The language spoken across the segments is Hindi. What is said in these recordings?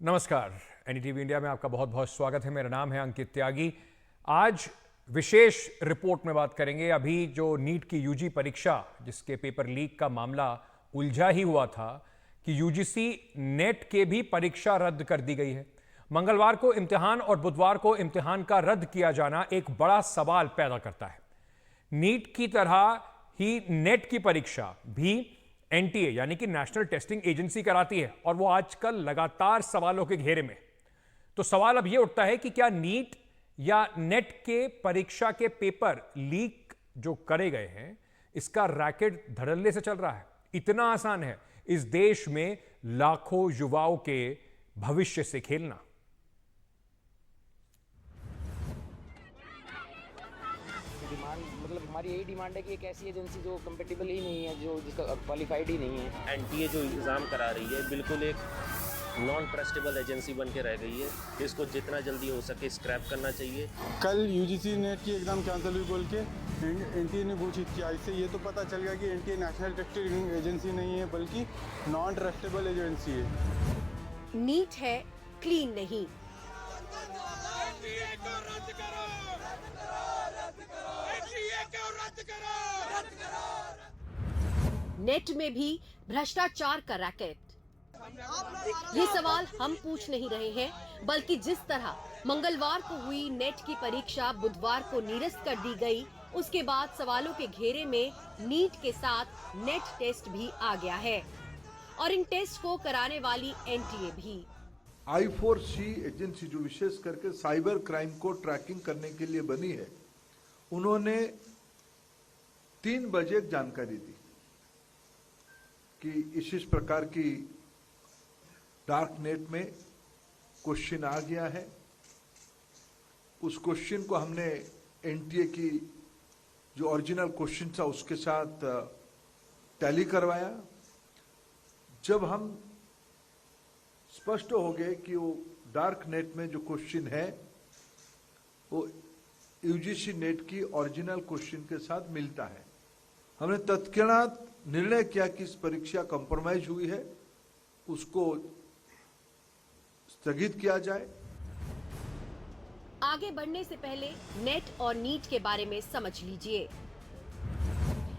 नमस्कार। एनडीटीवी इंडिया में आपका बहुत बहुत स्वागत है। मेरा नाम है अंकित त्यागी। आज विशेष रिपोर्ट में बात करेंगे। अभी जो नीट की यूजी परीक्षा जिसके पेपर लीक का मामला उलझा ही हुआ था कि यूजीसी नेट के भी परीक्षा रद्द कर दी गई है। मंगलवार को इम्तिहान और बुधवार को इम्तिहान का रद्द किया जाना एक बड़ा सवाल पैदा करता है। नीट की तरह ही नेट की परीक्षा भी एनटीए यानी कि नेशनल टेस्टिंग एजेंसी कराती है और वो आजकल लगातार सवालों के घेरे में। तो सवाल अब ये उठता है कि क्या नीट या नेट के परीक्षा के पेपर लीक जो करे गए हैं इसका रैकेट धड़ल्ले से चल रहा है? इतना आसान है इस देश में लाखों युवाओं के भविष्य से खेलना? हमारी यही डिमांड है कि एक ऐसी एजेंसी जो कंपेटेबल ही नहीं है, जो जिसका क्वालिफाइड ही नहीं है। एनटीए जो एग्ज़ाम करा रही है बिल्कुल एक नॉन ट्रस्टेबल एजेंसी बन के रह गई है। इसको जितना जल्दी हो सके स्क्रैप करना चाहिए। कल यूजीसी नेट की एग्ज़ाम कैंसिल हुई बोल के एनटीए ने घोषित किया। इससे ये तो पता चल गया कि एनटीए नेशनल टेस्टिंग एजेंसी नहीं है बल्कि नॉन ट्रस्टेबल एजेंसी है। नीट है, क्लीन नहीं। नेट में भी भ्रष्टाचार का रैकेट। ये सवाल हम पूछ नहीं रहे हैं, बल्कि जिस तरह मंगलवार को हुई नेट की परीक्षा बुधवार को निरस्त कर दी गई, उसके बाद सवालों के घेरे में नीट के साथ नेट टेस्ट भी आ गया है और इन टेस्ट को कराने वाली एनटीए भी। I4C एजेंसी जो विशेष करके साइबर क्राइम को ट्रैकिंग करने के लिए बनी है, उन्होंने 3 बजे एक जानकारी दी कि इस प्रकार की डार्क नेट में क्वेश्चन आ गया है। उस क्वेश्चन को हमने एनटीए की जो ओरिजिनल क्वेश्चन था उसके साथ टैली करवाया। जब हम स्पष्ट हो गए कि वो डार्क नेट में जो क्वेश्चन है वो यूजीसी नेट की ओरिजिनल क्वेश्चन के साथ मिलता है, हमने तत्क्षणात निर्णय किया कि इस परीक्षा कॉम्प्रोमाइज हुई है, उसको स्थगित किया जाए। आगे बढ़ने से पहले नेट और नीट के बारे में समझ लीजिए।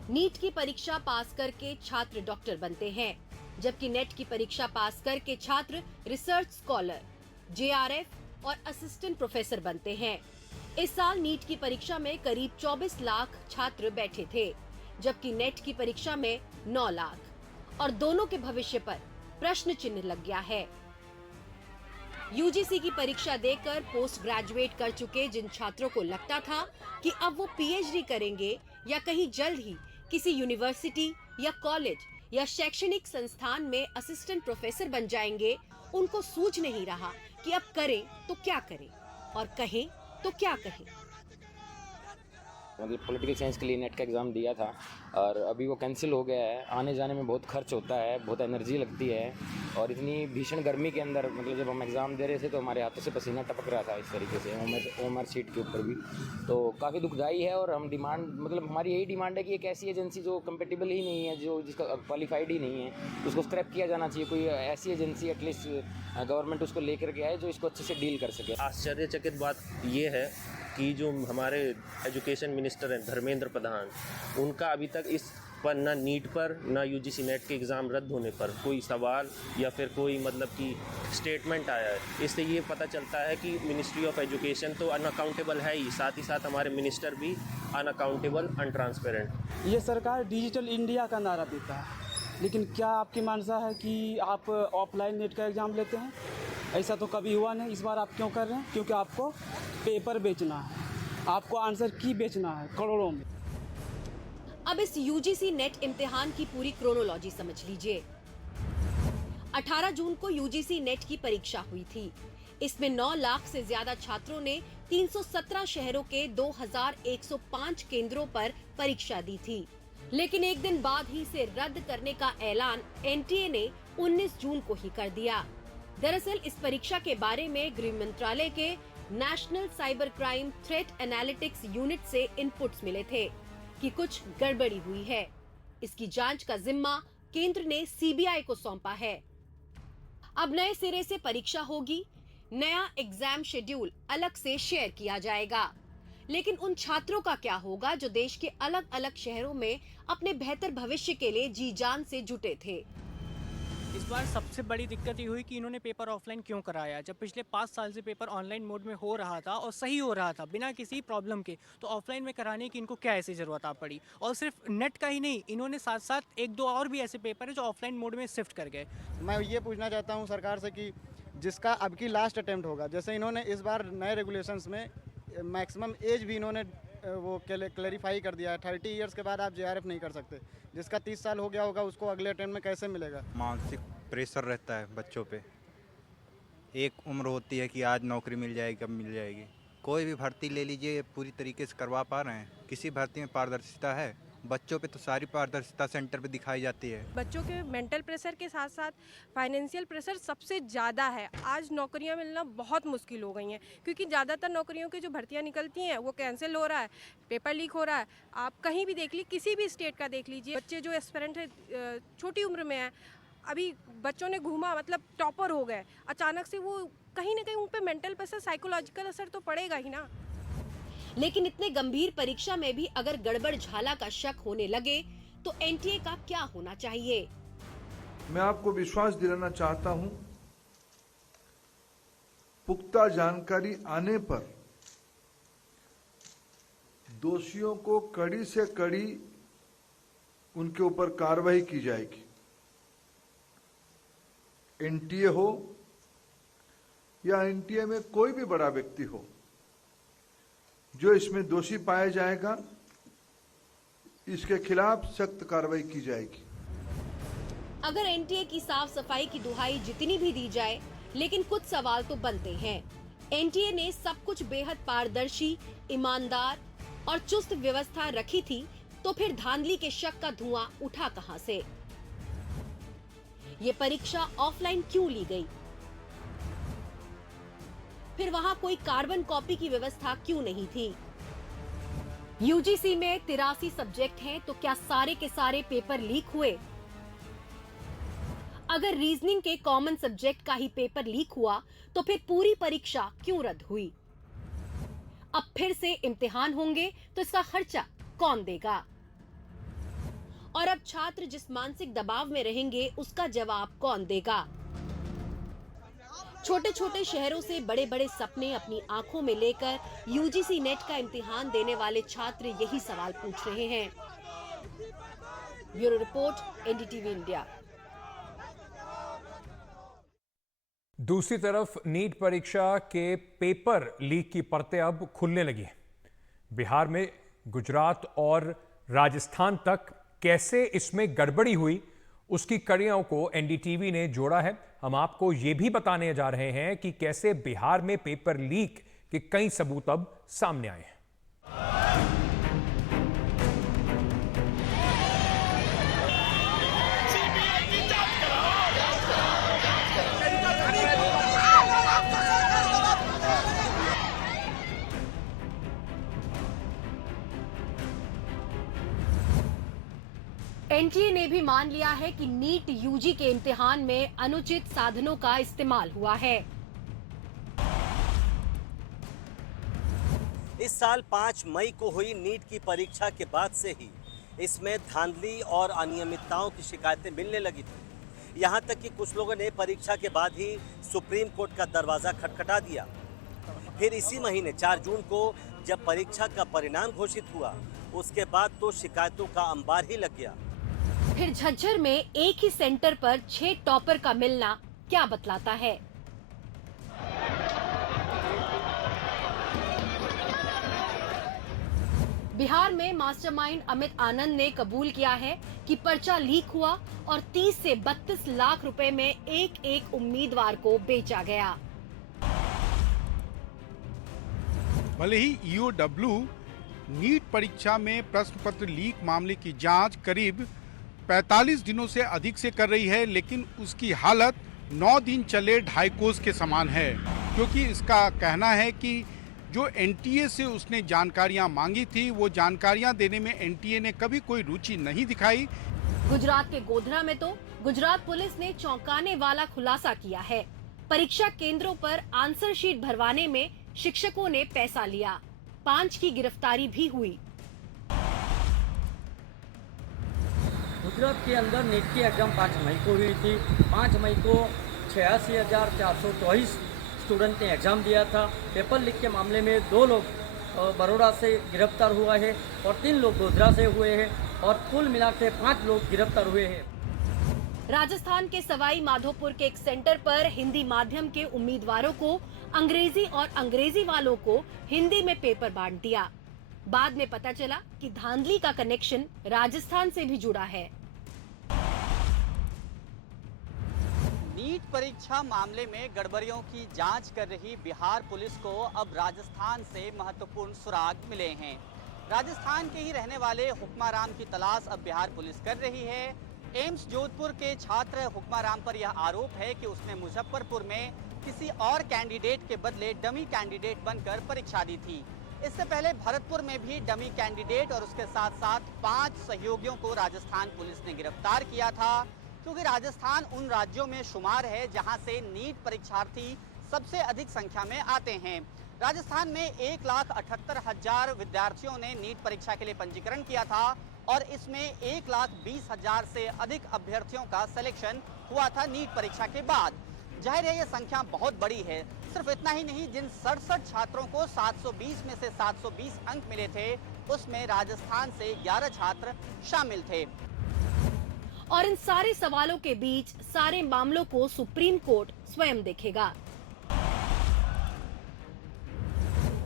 नीट की परीक्षा पास करके छात्र डॉक्टर बनते हैं, जबकि नेट की परीक्षा पास करके छात्र रिसर्च स्कॉलर, जेआरएफ और असिस्टेंट प्रोफेसर बनते हैं। इस साल नीट की परीक्षा में करीब 24 लाख छात्र बैठे थे, जबकि नेट की परीक्षा में 9 लाख और दोनों के भविष्य पर प्रश्न चिन्ह लग गया है। यूजीसी की परीक्षा देकर पोस्ट ग्रेजुएट कर चुके जिन छात्रों को लगता था कि अब वो पीएचडी करेंगे या कहीं जल्द ही किसी यूनिवर्सिटी या कॉलेज या शैक्षणिक संस्थान में असिस्टेंट प्रोफेसर बन जाएंगे, उनको सूझ नहीं रहा कि अब करें तो क्या करें और कहें तो क्या कहें। मतलब पॉलिटिकल साइंस के लिए नेट का एग्ज़ाम दिया था और अभी वो कैंसिल हो गया है। आने जाने में बहुत खर्च होता है, बहुत एनर्जी लगती है और इतनी भीषण गर्मी के अंदर मतलब जब हम एग्ज़ाम दे रहे थे तो हमारे हाथों से पसीना टपक रहा था इस तरीके से ओमर सीट के ऊपर भी। तो काफ़ी दुखदाई है और हम डिमांड मतलब हमारी यही डिमांड है कि एक ऐसी एजेंसी जो कंपेटेबल ही नहीं है, जो जिसका क्वालिफाइड ही नहीं है, उसको स्क्रैप किया जाना चाहिए। कोई ऐसी एजेंसी एटलीस्ट गवर्नमेंट उसको लेकर के आए जो इसको अच्छे से डील कर सके। आश्चर्यचकित बात ये है कि जो हमारे एजुकेशन मिनिस्टर हैं धर्मेंद्र प्रधान, उनका अभी तक इस पर ना नीट पर ना यूजीसी नेट के एग्ज़ाम रद्द होने पर कोई सवाल या फिर कोई मतलब कि स्टेटमेंट आया है। इससे ये पता चलता है कि मिनिस्ट्री ऑफ एजुकेशन तो अनअकाउंटेबल है ही, साथ ही साथ हमारे मिनिस्टर भी अनअकाउंटेबल, अनट्रांसपेरेंट। ये सरकार डिजिटल इंडिया का नारा देता है, लेकिन क्या आपकी मानसा है कि आप ऑफलाइन नेट का एग्ज़ाम लेते हैं? ऐसा तो कभी हुआ नहीं। इस बार आप क्यों कर रहे हैं? क्योंकि आपको पेपर बेचना है, आपको आंसर की बेचना है करोड़ों में। अब इस यूजीसी नेट इम्तिहान की पूरी क्रोनोलॉजी समझ लीजिए। 18 जून को यूजीसी नेट की परीक्षा हुई थी। इसमें 9 लाख से ज्यादा छात्रों ने 317 शहरों के 2105 केंद्रों पर परीक्षा दी थी, लेकिन एक दिन बाद ही इसे रद्द करने का ऐलान एनटीए ने 19 जून को ही कर दिया। दरअसल इस परीक्षा के बारे में गृह मंत्रालय के national cyber crime threat analytics unit से इनपुट्स मिले थे कि कुछ गड़बड़ी हुई है। इसकी जांच का जिम्मा केंद्र ने सीबीआई को सौंपा है। अब नए सिरे से परीक्षा होगी, नया एग्जाम शेड्यूल अलग से शेयर किया जाएगा। लेकिन उन छात्रों का क्या होगा जो देश के अलग अलग शहरों में अपने बेहतर भविष्य के लिए जी जान से जुटे थे। इस बार सबसे बड़ी दिक्कत ये हुई कि इन्होंने पेपर ऑफलाइन क्यों कराया, जब पिछले 5 साल से पेपर ऑनलाइन मोड में हो रहा था और सही हो रहा था बिना किसी प्रॉब्लम के, तो ऑफलाइन में कराने की इनको क्या ऐसी ज़रूरत आ पड़ी। और सिर्फ नेट का ही नहीं, इन्होंने साथ साथ 1-2 और भी ऐसे पेपर है जो ऑफलाइन मोड में शिफ्ट कर गए। मैं ये पूछना चाहता हूँ सरकार से कि जिसका अब की लास्ट अटेम्प्ट होगा, जैसे इन्होंने इस बार नए रेगुलेशंस में मैक्सिमम एज भी इन्होंने वो क्लैरिफाई कर दिया है, 30 ईयर्स के बाद आप JRF नहीं कर सकते। जिसका 30 साल हो गया होगा उसको अगले अटेम्प्ट में कैसे मिलेगा? मानसिक प्रेशर रहता है बच्चों पे। एक उम्र होती है कि आज नौकरी मिल जाएगी, कब मिल जाएगी। कोई भी भर्ती ले लीजिए, पूरी तरीके से करवा पा रहे हैं? किसी भर्ती में पारदर्शिता है? बच्चों पे तो सारी पारदर्शिता सेंटर पे दिखाई जाती है। बच्चों के मेंटल प्रेशर के साथ साथ फाइनेंशियल प्रेशर सबसे ज़्यादा है। आज नौकरियां मिलना बहुत मुश्किल हो गई हैं, क्योंकि ज़्यादातर नौकरियों की जो भर्तियां निकलती हैं वो कैंसिल हो रहा है, पेपर लीक हो रहा है। आप कहीं भी देख लीजिए, किसी भी स्टेट का देख लीजिए, बच्चे जो एस्पिरेंट है छोटी उम्र में है, अभी बच्चों ने घूमा मतलब टॉपर हो गए, अचानक से वो कहीं ना कहीं उन पर मेंटल प्रेशर, साइकोलॉजिकल असर तो पड़ेगा ही ना। लेकिन इतने गंभीर परीक्षा में भी अगर गड़बड़ झाला का शक होने लगे तो NTA का क्या होना चाहिए? मैं आपको विश्वास दिलाना चाहता हूं, पुख्ता जानकारी आने पर दोषियों को कड़ी से कड़ी उनके ऊपर कार्रवाई की जाएगी। NTA हो या NTA में कोई भी बड़ा व्यक्ति हो, जो इसमें दोषी पाया जाएगा इसके खिलाफ सख्त कार्रवाई की जाएगी। अगर NTA की साफ सफाई की दुहाई जितनी भी दी जाए, लेकिन कुछ सवाल तो बनते हैं। NTA ने सब कुछ बेहद पारदर्शी, ईमानदार और चुस्त व्यवस्था रखी थी, तो फिर धांधली के शक का धुआं उठा कहां से? ये परीक्षा ऑफलाइन क्यों ली गई? फिर वहां कोई कार्बन कॉपी की व्यवस्था क्यों नहीं थी? UGC में 83 सब्जेक्ट हैं, तो क्या सारे के सारे पेपर लीक हुए? अगर रीजनिंग के कॉमन सब्जेक्ट का ही पेपर लीक हुआ, तो फिर पूरी परीक्षा क्यों रद्द हुई? अब फिर से इम्तिहान होंगे, तो इसका खर्चा कौन देगा? और अब छात्र जिस मानसिक दबाव में रहेंगे, उसका जवाब कौन देगा? छोटे छोटे शहरों से बड़े बड़े सपने अपनी आंखों में लेकर UGC नेट का इम्तिहान देने वाले छात्र यही सवाल पूछ रहे हैं। Bureau report, NDTV India. दूसरी तरफ नीट परीक्षा के पेपर लीक की परतें अब खुलने लगी हैं। बिहार में गुजरात और राजस्थान तक कैसे इसमें गड़बड़ी हुई, उसकी कड़ियों को NDTV ने जोड़ा है। हम आपको यह भी बताने जा रहे हैं कि कैसे बिहार में पेपर लीक के कई सबूत अब सामने आए हैं। NTA ने भी मान लिया है कि नीट UG के इम्तिहान में अनुचित साधनों का इस्तेमाल हुआ है। इस साल 5 मई को हुई नीट की परीक्षा के बाद से ही इसमें धांधली और अनियमितताओं की शिकायतें मिलने लगी थी। यहाँ तक कि कुछ लोगों ने परीक्षा के बाद ही सुप्रीम कोर्ट का दरवाज़ा खटखटा दिया। फिर इसी महीने 4 जून को जब परीक्षा का परिणाम घोषित हुआ, उसके बाद तो शिकायतों का अंबार ही लग गया। फिर झज्जर में एक ही सेंटर पर 6 टॉपर का मिलना क्या बतलाता है? बिहार में मास्टरमाइंड अमित आनंद ने कबूल किया है कि पर्चा लीक हुआ और 30 से 32 लाख रुपए में एक उम्मीदवार को बेचा गया। भले ही EOW नीट परीक्षा में प्रश्न पत्र लीक मामले की जांच करीब 45 दिनों से अधिक से कर रही है, लेकिन उसकी हालत 9 दिन चले ढाईकोस के समान है, क्योंकि इसका कहना है कि जो NTA से उसने जानकारियां मांगी थी, वो जानकारियां देने में NTA ने कभी कोई रुचि नहीं दिखाई। गुजरात के गोधरा में तो गुजरात पुलिस ने चौंकाने वाला खुलासा किया है। परीक्षा केंद्रों पर आंसर शीट भरवाने में शिक्षकों ने पैसा लिया। 5 की गिरफ्तारी भी हुई। गुजरात के अंदर नीट की एग्जाम 5 मई को हुई थी। 5 मई को 86,424 स्टूडेंट ने एग्ज़ाम दिया था। पेपर लीक के मामले में 2 लोग बड़ौदा से गिरफ्तार हुआ है और 3 लोग गोधरा से हुए हैं और कुल मिला के 5 लोग गिरफ्तार हुए हैं। राजस्थान के सवाई माधोपुर के एक सेंटर पर हिंदी माध्यम के उम्मीदवारों को अंग्रेजी और अंग्रेजी वालों को हिंदी में पेपर बांट दिया। बाद में पता चला कि धांधली का कनेक्शन राजस्थान से भी जुड़ा है। नीट परीक्षा मामले में गड़बड़ियों की जांच कर रही बिहार पुलिस को अब राजस्थान से महत्वपूर्ण सुराग मिले हैं। राजस्थान के ही रहने वाले हुक्माराम की तलाश अब बिहार पुलिस कर रही है। एम्स जोधपुर के छात्र हुक्माराम पर यह आरोप है कि उसने मुजफ्फरपुर में किसी और कैंडिडेट के बदले डमी कैंडिडेट बनकर परीक्षा दी थी। इससे पहले भरतपुर में भी डमी कैंडिडेट और उसके साथ साथ 5 सहयोगियों को राजस्थान पुलिस ने गिरफ्तार किया था, क्योंकि राजस्थान उन राज्यों में शुमार है जहां से नीट परीक्षार्थी सबसे अधिक संख्या में आते हैं। राजस्थान में 1,78,000 विद्यार्थियों ने नीट परीक्षा के लिए पंजीकरण किया था और इसमें 1,20,000 से अधिक अभ्यर्थियों का सिलेक्शन हुआ था नीट परीक्षा के बाद। जाहिर है ये संख्या बहुत बड़ी है। सिर्फ इतना ही नहीं, जिन 67 छात्रों को 720 में से 720 अंक मिले थे उसमें राजस्थान से 11 छात्र शामिल थे। और इन सारे सवालों के बीच सारे मामलों को सुप्रीम कोर्ट स्वयं देखेगा।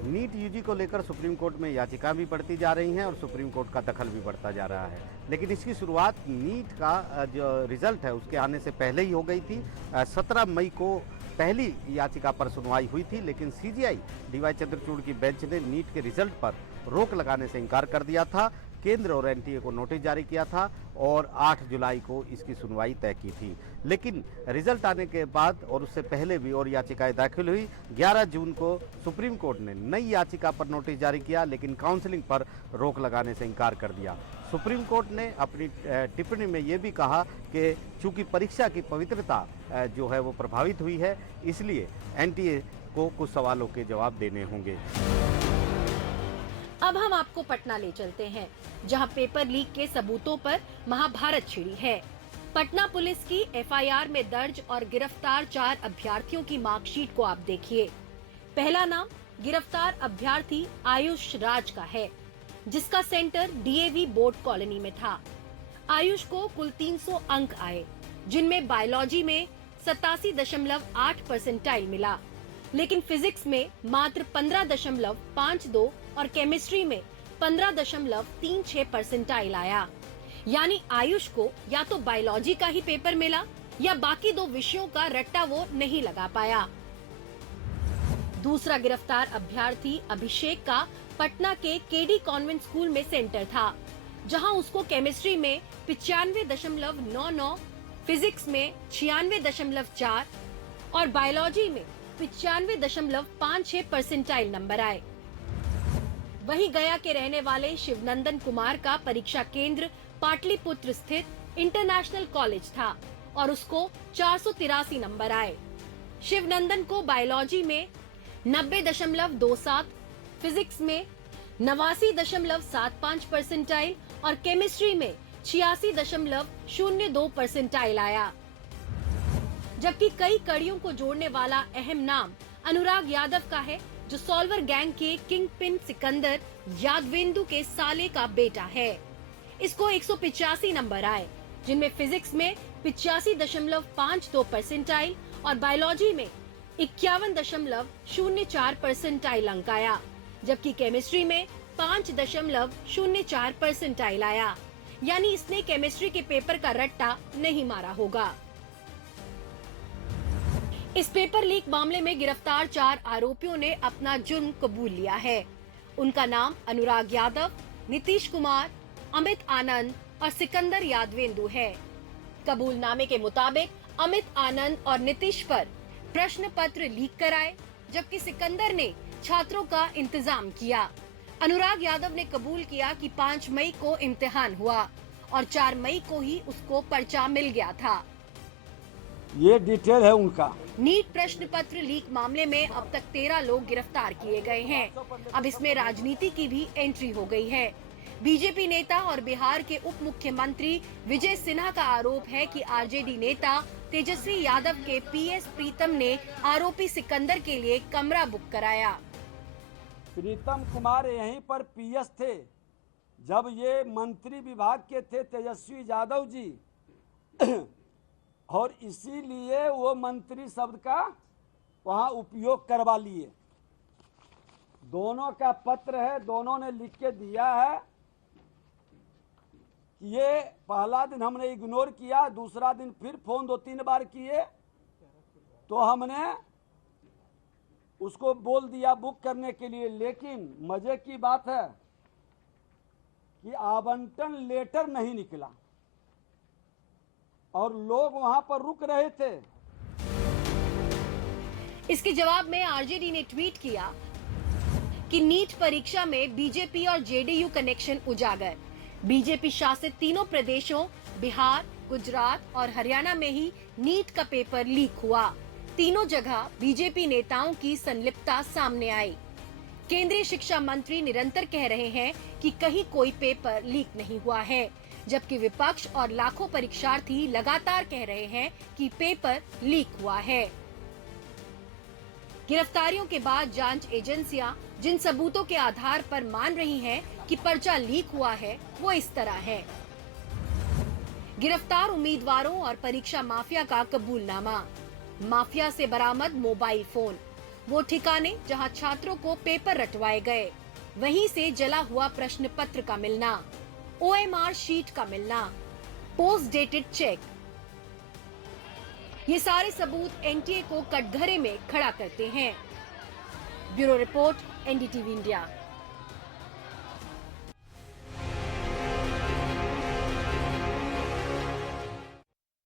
नीट यूजी को लेकर सुप्रीम कोर्ट में याचिका भी बढ़ती जा रही हैं और सुप्रीम कोर्ट का दखल भी बढ़ता जा रहा है, लेकिन इसकी शुरुआत नीट का जो रिजल्ट है उसके आने से पहले ही हो गई थी। 17 मई को पहली याचिका पर सुनवाई हुई थी, लेकिन सीजीआई डीवाई चंद्रचूड़ की बेंच ने नीट के रिजल्ट पर रोक लगाने से इनकार कर दिया था। केंद्र और एनटीए को नोटिस जारी किया था और 8 जुलाई को इसकी सुनवाई तय की थी, लेकिन रिजल्ट आने के बाद और उससे पहले भी और याचिकाएं दाखिल हुई। 11 जून को सुप्रीम कोर्ट ने नई याचिका पर नोटिस जारी किया, लेकिन काउंसलिंग पर रोक लगाने से इनकार कर दिया। सुप्रीम कोर्ट ने अपनी टिप्पणी में ये भी कहा कि चूंकि परीक्षा की पवित्रता जो है वो प्रभावित हुई है, इसलिए एनटीए को कुछ सवालों के जवाब देने होंगे। अब हम आपको पटना ले चलते हैं, जहां पेपर लीक के सबूतों पर महाभारत छिड़ी है। पटना पुलिस की एफआईआर में दर्ज और गिरफ्तार 4 अभ्यर्थियों की मार्कशीट को आप देखिए। पहला नाम गिरफ्तार अभ्यर्थी आयुष राज का है, जिसका सेंटर डीएवी बोर्ड कॉलोनी में था। आयुष को कुल 300 अंक आए, जिनमें बायोलॉजी में 87.8 परसेंटाइल मिला, लेकिन फिजिक्स में मात्र 15.52 और केमिस्ट्री में 15.36 परसेंटाइल आया। यानी आयुष को या तो बायोलॉजी का ही पेपर मिला या बाकी 2 विषयों का रट्टा वो नहीं लगा पाया। दूसरा गिरफ्तार अभ्यर्थी अभिषेक का पटना के केडी कॉन्वेंट स्कूल में सेंटर था, जहां उसको केमिस्ट्री में 95.99, फिजिक्स में 96.4 और बायोलॉजी में 95.56 परसेंटाइल नंबर आए। वहीं गया के रहने वाले शिवनंदन कुमार का परीक्षा केंद्र पाटलिपुत्र स्थित इंटरनेशनल कॉलेज था और उसको 483 नंबर आए। शिवनंदन को बायोलॉजी में 90.27, फिजिक्स में 89.75 परसेंटाइल और केमिस्ट्री में 86.02 परसेंटाइल आया। जबकि कई कड़ियों को जोड़ने वाला अहम नाम अनुराग यादव का है, जो सॉल्वर गैंग के किंग पिन सिकंदर यादवेंदु के साले का बेटा है। इसको 185 नंबर आए, जिनमें फिजिक्स में 85.52 परसेंटाइल और बायोलॉजी में 51.04 परसेंटाइल अंक आया, जबकि केमिस्ट्री में 5.04 परसेंटाइल आया। यानी इसने केमिस्ट्री के पेपर का रट्टा नहीं मारा होगा। इस पेपर लीक मामले में गिरफ्तार 4 आरोपियों ने अपना जुर्म कबूल लिया है। उनका नाम अनुराग यादव, नीतीश कुमार, अमित आनंद और सिकंदर यादवेंदु है। कबूलनामे के मुताबिक अमित आनंद और नीतीश पर प्रश्न पत्र लीक कराए, जबकि सिकंदर ने छात्रों का इंतजाम किया। अनुराग यादव ने कबूल किया कि 5 मई को इम्तिहान हुआ और 4 मई को ही उसको पर्चा मिल गया था। ये डिटेल है उनका। नीट प्रश्न पत्र लीक मामले में अब तक 13 लोग गिरफ्तार किए गए हैं। अब इसमें राजनीति की भी एंट्री हो गई है। बीजेपी नेता और बिहार के उप मुख्यमंत्री विजय सिन्हा का आरोप है कि आरजेडी नेता तेजस्वी यादव के पीएस प्रीतम ने आरोपी सिकंदर के लिए कमरा बुक कराया। प्रीतम कुमार यहीं पर पीएस थे जब ये मंत्री विभाग के थे तेजस्वी यादव जी और इसीलिए वो मंत्री शब्द का वहाँ उपयोग करवा लिए। दोनों का पत्र है, दोनों ने लिख के दिया है कि ये पहला दिन हमने इग्नोर किया, दूसरा दिन फिर फोन 2-3 बार किए तो हमने उसको बोल दिया बुक करने के लिए। लेकिन मजे की बात है कि आवंटन लेटर नहीं निकला और लोग वहां पर रुक रहे थे। इसके जवाब में आरजेडी ने ट्वीट किया कि नीट परीक्षा में बीजेपी और जेडीयू कनेक्शन उजागर। बीजेपी शासित तीनों प्रदेशों बिहार, गुजरात और हरियाणा में ही नीट का पेपर लीक हुआ। तीनों जगह बीजेपी नेताओं की संलिप्तता सामने आई। केंद्रीय शिक्षा मंत्री निरंतर कह रहे हैं कि कहीं कोई पेपर लीक नहीं हुआ है, जबकि विपक्ष और लाखों परीक्षार्थी लगातार कह रहे हैं कि पेपर लीक हुआ है। गिरफ्तारियों के बाद जांच एजेंसियां जिन सबूतों के आधार पर मान रही हैं कि पर्चा लीक हुआ है वो इस तरह है। गिरफ्तार उम्मीदवारों और परीक्षा माफिया का कबूलनामा, माफिया से बरामद मोबाइल फोन, वो ठिकाने जहां छात्रों को पेपर रटवाए गए, वहीं से जला हुआ प्रश्न पत्र का मिलना, OMR शीट का मिलना, पोस्ट डेटेड चेक, ये सारे सबूत एनटीए को कटघरे में खड़ा करते हैं। Bureau report, NDTV India.